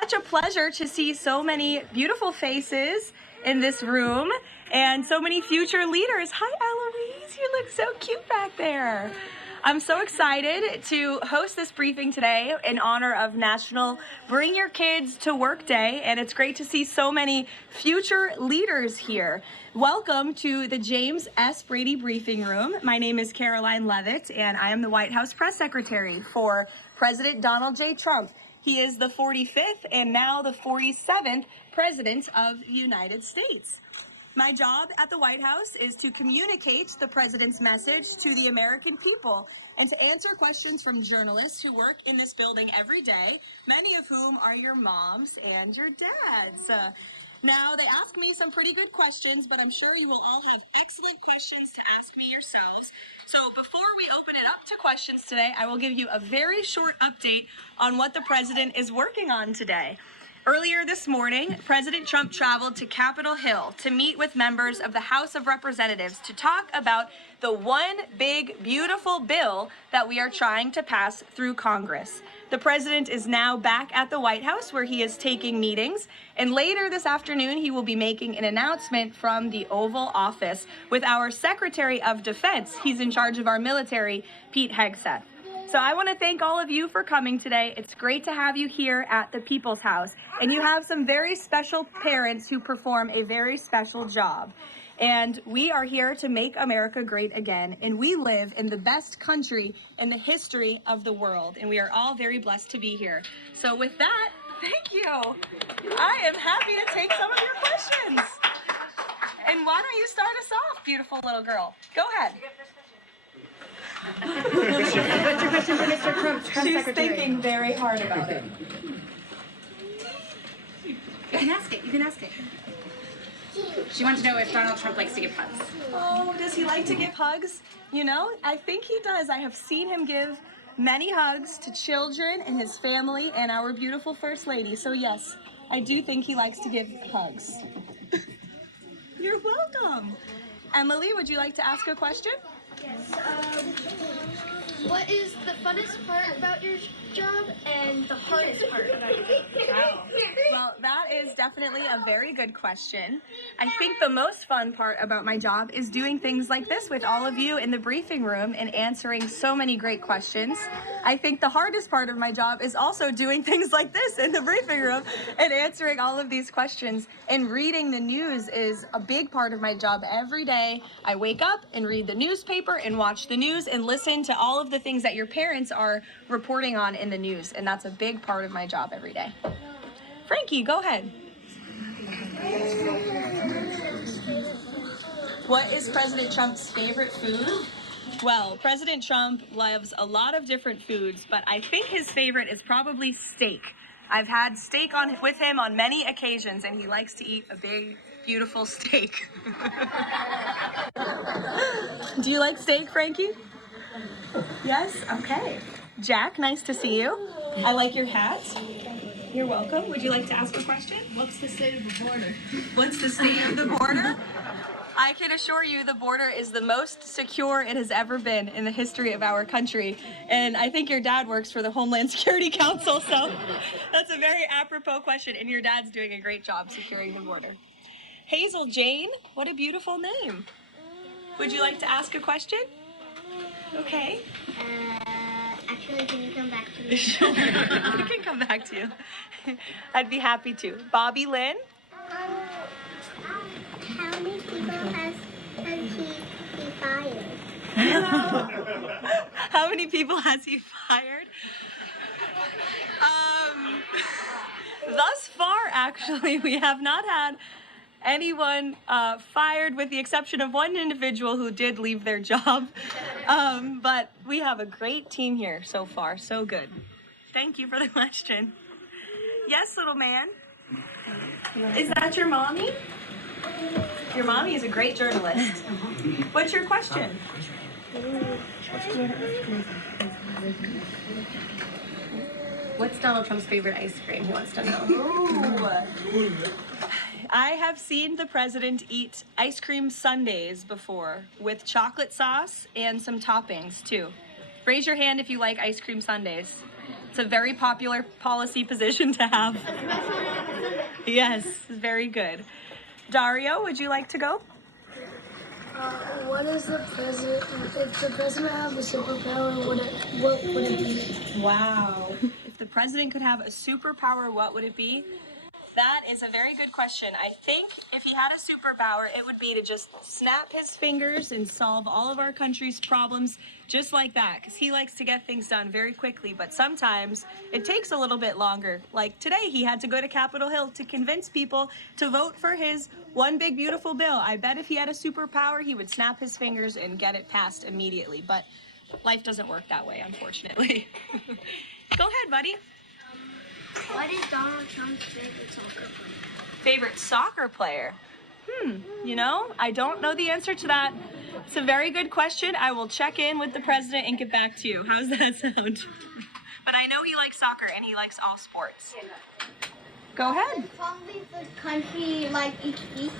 Such a pleasure to see so many beautiful faces in this room and so many future leaders. Hi, Eloise, you look so cute back there. I'm so excited to host this briefing today in honor of National Bring Your Kids to Work Day, and it's great to see so many future leaders here. Welcome to the James S. Brady Briefing Room. My name is Karoline Leavitt, and I am the White House Press Secretary for President Donald J. Trump. He is the 45th and now the 47th President of the United States. My job at the White House is to communicate the President's message to the American people and to answer questions from journalists who work in this building every day, many of whom are your moms and your dads. Now, they ask me some pretty good questions, but I'm sure you will all have excellent questions to ask me yourselves. So before we open it up to questions today, I will give you a very short update on what the President is working on today. Earlier this morning, President Trump traveled to Capitol Hill to meet with members of the House of Representatives to talk about the one big, beautiful bill that we are trying to pass through Congress. The President is now back at the White House where he is taking meetings, and later this afternoon he will be making an announcement from the Oval Office with our Secretary of Defense. He's in charge of our military, Pete Hegseth. So I want to thank all of you for coming today. It's great to have you here at the People's House. And you have some very special parents who perform a very special job. And we are here to make America great again. And we live in the best country in the history of the world. And we are all very blessed to be here. So with that, thank you. I am happy to take some of your questions. And why don't you start us off, beautiful little girl? Go ahead. What's your question for Mr. Trump? She's Secretary. Thinking very hard about it. You can ask it. You can ask it. She wants to know if Donald Trump likes to give hugs. Oh, does he like to give hugs? You know, I think he does. I have seen him give many hugs to children and his family and our beautiful First Lady. So yes, I do think he likes to give hugs. You're welcome. Emily, would you like to ask a question? Yes. What is the funnest part about your job and the hardest part about your job? Wow. Well, that is definitely a very good question. I think the most fun part about my job is doing things like this with all of you in the briefing room and answering so many great questions. I think the hardest part of my job is also doing things like this in the briefing room and answering all of these questions. And reading the news is a big part of my job every day. I wake up and read the newspaper and watch the news and listen to all of the things that your parents are reporting on in the news. And that's a big part of my job every day. Frankie, go ahead. What is President Trump's favorite food? Well, President Trump loves a lot of different foods, but I think his favorite is probably steak. I've had steak with him on many occasions, and he likes to eat a big, beautiful steak. Do you like steak, Frankie? Yes? Okay. Jack, nice to see you. I like your hat. You're welcome. Would you like to ask a question? What's the state of the border? What's the state of the border? I can assure you the border is the most secure it has ever been in the history of our country. And I think your dad works for the Homeland Security Council, so that's a very apropos question. And your dad's doing a great job securing the border. Hazel Jane, what a beautiful name. Would you like to ask a question? Okay. Actually, can you come back to me? Sure, I can come back to you. I'd be happy to. Bobby Lynn? How many people has he fired? How many people has he fired? Thus far, actually, we have not had anyone fired with the exception of one individual who did leave their job. But we have a great team here so far. So good. Thank you for the question. Yes, little man. Is that your mommy? Your mommy is a great journalist. What's your question? What's Donald Trump's favorite ice cream? He wants to know. Ooh. I have seen the president eat ice cream sundaes before with chocolate sauce and some toppings too. Raise your hand if you like ice cream sundaes. It's a very popular policy position to have. Yes, very good. Dario, would you like to go? What is the president? If the president had a superpower, what would it be? Wow. If the president could have a superpower, what would it be? That is a very good question. I think if he had a superpower, it would be to just snap his fingers and solve all of our country's problems just like that, because he likes to get things done very quickly, but sometimes it takes a little bit longer. Like today, he had to go to Capitol Hill to convince people to vote for his one big beautiful bill. I bet if he had a superpower, he would snap his fingers and get it passed immediately, but life doesn't work that way, unfortunately. Go ahead, buddy. What is Donald Trump's favorite soccer player? Favorite soccer player? You know, I don't know the answer to that. It's a very good question. I will check in with the president and get back to you. How's that sound? But I know he likes soccer and he likes all sports. Go ahead. Probably the country like each week.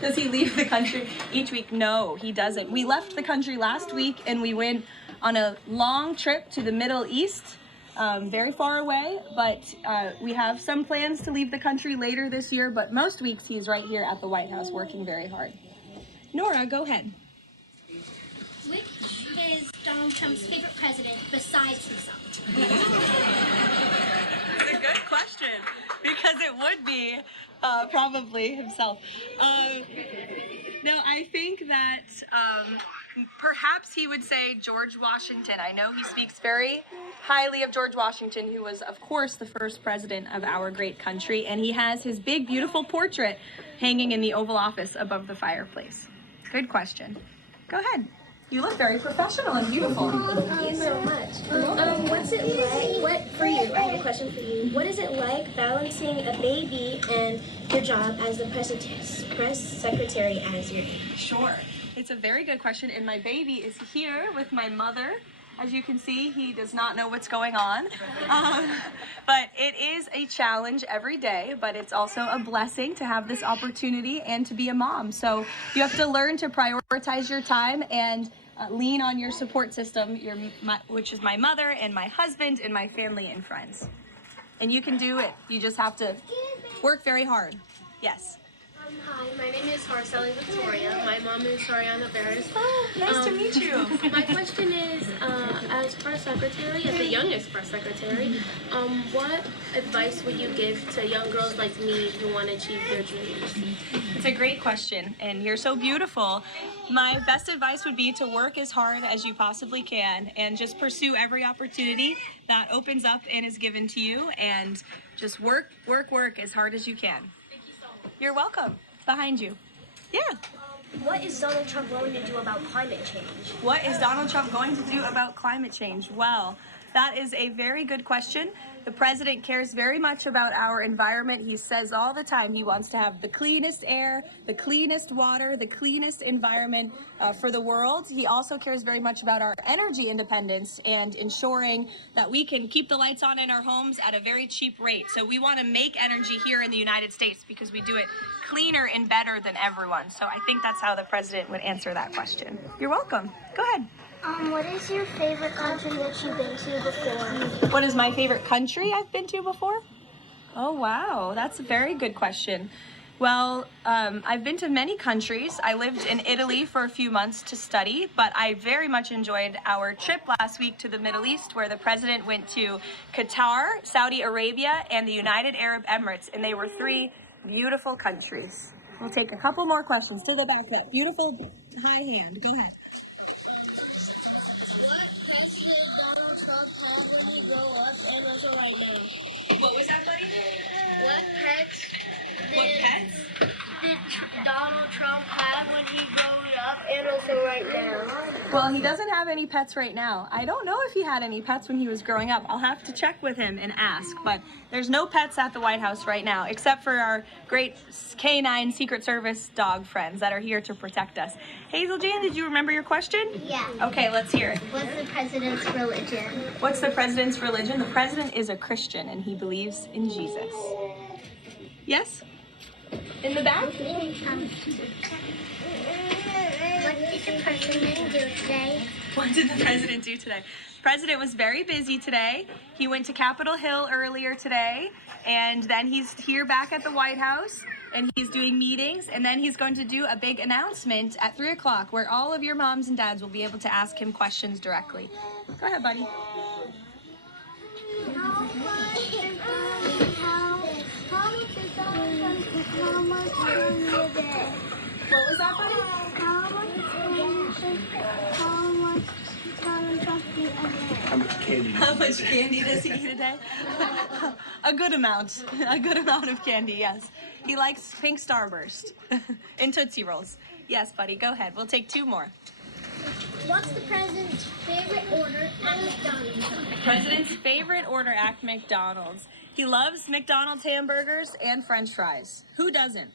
Does he leave the country each week? No, he doesn't. We left the country last week and we went on a long trip to the Middle East. Very far away, but we have some plans to leave the country later this year, but most weeks he's right here at the White House working very hard. Nora, go ahead. Which is Donald Trump's favorite president besides himself? It's a good question, because it would be probably himself. No, I think that perhaps he would say George Washington. I know he speaks very highly of George Washington, who was, of course, the first president of our great country, and he has his big, beautiful portrait hanging in the Oval Office above the fireplace. Good question. Go ahead. You look very professional and beautiful. Thank you so much. What's it like? What for you? I have a question for you. What is it like balancing a baby and your job as the press secretary as your age? Sure. It's a very good question, and my baby is here with my mother. As you can see, he does not know what's going on. But it is a challenge every day, but it's also a blessing to have this opportunity and to be a mom. So you have to learn to prioritize your time and lean on your support system, which is my mother and my husband and my family and friends. And you can do it. You just have to work very hard. Yes. Hi, my name is Marceli Victoria. My mom is Ariana Barris. Oh, nice to meet you. My question is, as press secretary, as the youngest press secretary, what advice would you give to young girls like me who want to achieve their dreams? It's a great question, and you're so beautiful. My best advice would be to work as hard as you possibly can and just pursue every opportunity that opens up and is given to you, and just work as hard as you can. You're welcome. Behind you. Yeah. What is Donald Trump going to do about climate change? What is Donald Trump going to do about climate change? Well, that is a very good question. The president cares very much about our environment. He says all the time he wants to have the cleanest air, the cleanest water, the cleanest environment for the world. He also cares very much about our energy independence and ensuring that we can keep the lights on in our homes at a very cheap rate. So we want to make energy here in the United States because we do it cleaner and better than everyone. So I think that's how the president would answer that question. You're welcome. Go ahead. What is your favorite country that you've been to before? What is my favorite country I've been to before? Oh, wow. That's a very good question. Well, I've been to many countries. I lived in Italy for a few months to study, but I very much enjoyed our trip last week to the Middle East, where the president went to Qatar, Saudi Arabia, and the United Arab Emirates, and they were 3 beautiful countries. We'll take a couple more questions to the back. That beautiful high hand. Go ahead. What was that, buddy? What pets did Donald Trump have when he grew up and also right now? Well, he doesn't have any pets right now. I don't know if he had any pets when he was growing up. I'll have to check with him and ask, but there's no pets at the White House right now, except for our great canine Secret Service dog friends that are here to protect us. Hazel Jan, did you remember your question? Yeah. Okay, let's hear it. What's the president's religion? What's the president's religion? The president is a Christian and he believes in Jesus. Yes? In the back? What did the president do today? What did the president do today? The president was very busy today. He went to Capitol Hill earlier today, and then he's here back at the White House, and he's doing meetings, and then he's going to do a big announcement at 3 o'clock where all of your moms and dads will be able to ask him questions directly. Go ahead, buddy. What was that, buddy? How much candy does he eat a day? A good amount. A good amount of candy, yes. He likes pink Starburst and Tootsie Rolls. Yes, buddy, go ahead. We'll take 2 more. What's the president's favorite order at McDonald's? President's favorite order at McDonald's. He loves McDonald's hamburgers and French fries. Who doesn't?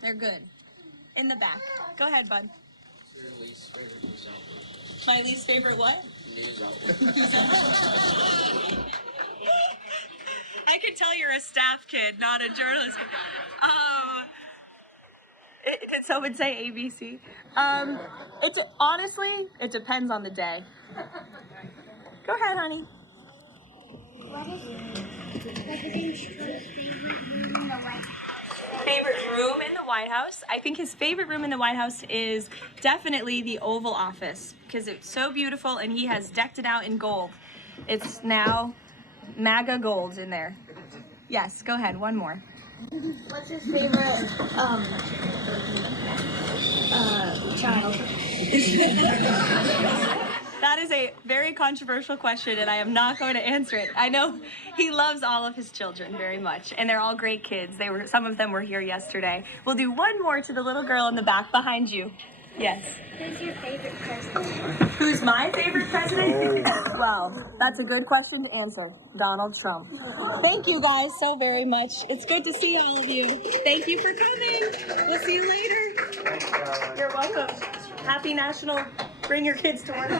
They're good. In the back. Go ahead, bud. Your least favorite news outlet. My least favorite what? News outlet. I can tell you're a staff kid, not a journalist kid. Did someone say ABC? Honestly, it depends on the day. Go ahead, honey. What is the president's favorite room in the White House? Favorite room in the White House? I think his favorite room in the White House is definitely the Oval Office because it's so beautiful and he has decked it out in gold. It's now MAGA gold in there. Yes, go ahead, one more. What's his favorite child? That is a very controversial question, and I am not going to answer it. I know he loves all of his children very much, and they're all great kids. Some of them were here yesterday. We'll do one more to the little girl in the back behind you. Yes. Who's your favorite president? Who's my favorite president? Well, that's a good question to answer. Donald Trump. Thank you guys so very much. It's good to see all of you. Thank you for coming. We'll see you later. You're welcome. Happy National Bring Your Kids to Work.